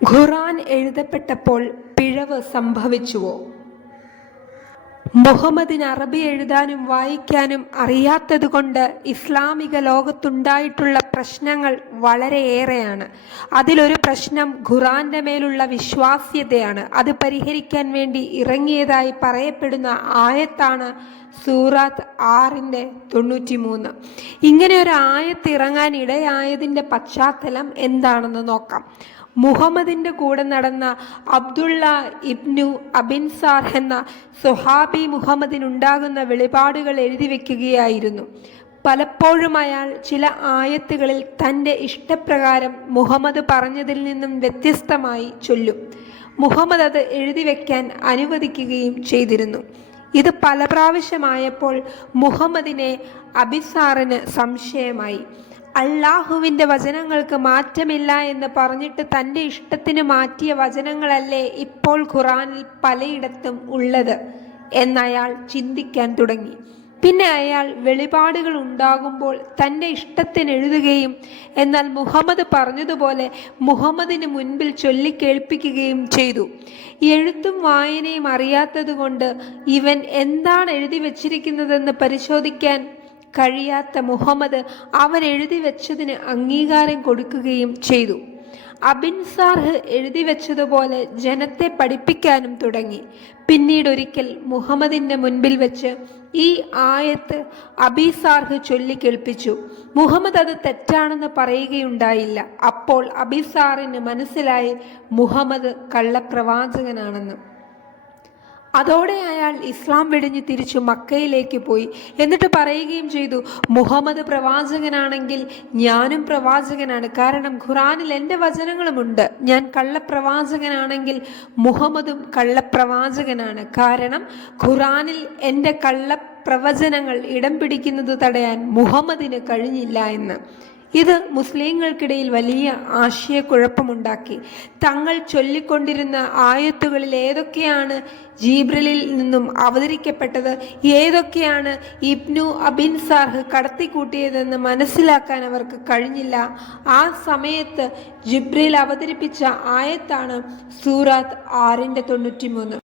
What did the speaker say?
ഖുറാൻ എഴുതപ്പെട്ടപ്പോൾ പിഴവ് സംഭവിച്ചുവോ? മുഹമ്മദിന് അറബി എഴുതാനും വായിക്കാനും അറിയാത്തതുകൊണ്ട് ഇസ്ലാമിക ലോകത്തുണ്ടായിട്ടുള്ള പ്രശ്നങ്ങൾ വളരെയേറെയാണ്. അതിലൊരു പ്രശ്നം ഖുറാന്റെ മേലുള്ള വിശ്വാസ്യതയാണ്. അത് പരിഹരിക്കാൻ വേണ്ടി ഇറങ്ങിയതായി പറയപ്പെടുന്ന ആയത്താണ് സൂറാത്ത് ആറിന്റെ തൊണ്ണൂറ്റി മൂന്ന് ഇങ്ങനെ ഒരു ആയത്ത് ഇറങ്ങാൻ ഇടയായതിന്റെ പശ്ചാത്തലം എന്താണെന്ന് നോക്കാം. മുഹമ്മദിന്റെ കൂടെ നടന്ന അബ്ദുള്ള ഇബ്നു അബിൻസാർ എന്ന സുഹാബി മുഹമ്മദിനുണ്ടാകുന്ന വെളിപാടുകൾ എഴുതി വെക്കുകയായിരുന്നു. പലപ്പോഴും അയാൾ ചില ആയത്തുകളിൽ തന്റെ ഇഷ്ടപ്രകാരം മുഹമ്മദ് പറഞ്ഞതിൽ നിന്നും വ്യത്യസ്തമായി ചൊല്ലും. മുഹമ്മദ് അത് എഴുതി വയ്ക്കാൻ അനുവദിക്കുകയും ചെയ്തിരുന്നു. ഇത് പല പ്രാവശ്യമായപ്പോൾ മുഹമ്മദിനെ അബിസാറിന് സംശയമായി. അള്ളാഹുവിന്റെ വചനങ്ങൾക്ക് മാറ്റമില്ല എന്ന് പറഞ്ഞിട്ട് തന്റെ ഇഷ്ടത്തിന് മാറ്റിയ വചനങ്ങളല്ലേ ഇപ്പോൾ ഖുറാനിൽ പലയിടത്തും ഉള്ളത്? എന്നയാൾ ചിന്തിക്കാൻ തുടങ്ങി. പിന്നെ അയാൾ വെളിപാടുകൾ ഉണ്ടാകുമ്പോൾ തന്റെ ഇഷ്ടത്തിന് എഴുതുകയും എന്നാൽ മുഹമ്മദ് പറഞ്ഞതുപോലെ മുഹമ്മദിന് മുൻപിൽ ചൊല്ലിക്കേൾപ്പിക്കുകയും ചെയ്തു. എഴുത്തും വായനയും അറിയാത്തതുകൊണ്ട് ഇവൻ എന്താണ് എഴുതി വച്ചിരിക്കുന്നതെന്ന് പരിശോധിക്കാൻ കഴിയാത്ത മുഹമ്മദ് അവൻ എഴുതി വച്ചതിന് അംഗീകാരം കൊടുക്കുകയും ചെയ്തു. അബിൻസാർഹ് എഴുതി വെച്ചതുപോലെ ജനത്തെ പഠിപ്പിക്കാനും തുടങ്ങി. പിന്നീട് ഒരിക്കൽ മുഹമ്മദിന്റെ മുൻപിൽ വെച്ച് ഈ ആയത്ത് അബി സാർഹ് ചൊല്ലിക്കേൾപ്പിച്ചു മുഹമ്മദ് അത് തെറ്റാണെന്ന് പറയുകയുണ്ടായില്ല. അപ്പോൾ അബി അബിസാറിന് മനസ്സിലായി മുഹമ്മദ് കള്ളപ്രവാചകനാണെന്ന്. അതോടെ അയാൾ ഇസ്ലാം വെടിഞ്ഞ് തിരിച്ചു മക്കയിലേക്ക് പോയി. എന്നിട്ട് പറയുകയും ചെയ്തു മുഹമ്മദ് പ്രവാചകനാണെങ്കിൽ ഞാനും പ്രവാചകനാണ്. കാരണം ഖുറാനിൽ എന്റെ വചനങ്ങളുമുണ്ട്. ഞാൻ കള്ളപ്രവാചകനാണെങ്കിൽ മുഹമ്മദും കള്ളപ്രവാചകനാണ്. കാരണം ഖുറാനിൽ എന്റെ കള്ളപ്രവചനങ്ങൾ ഇടം പിടിക്കുന്നത് തടയാൻ മുഹമ്മദിന് കഴിഞ്ഞില്ല എന്ന്. ഇത് മുസ്ലിങ്ങൾക്കിടയിൽ വലിയ ആശയക്കുഴപ്പമുണ്ടാക്കി. തങ്ങൾ ചൊല്ലിക്കൊണ്ടിരുന്ന ആയത്തുകളിൽ ഏതൊക്കെയാണ് ജീബ്രലിൽ നിന്നും അവതരിക്കപ്പെട്ടത്? ഏതൊക്കെയാണ് ഇബ്നു അബിൻ സാർഹ് കടത്തിക്കൂട്ടിയതെന്ന് മനസ്സിലാക്കാൻ അവർക്ക് കഴിഞ്ഞില്ല. ആ സമയത്ത് ജിബ്രിൽ അവതരിപ്പിച്ച ആയത്താണ് സൂറാത്ത് ആറിന്റെ തൊണ്ണൂറ്റി മൂന്ന്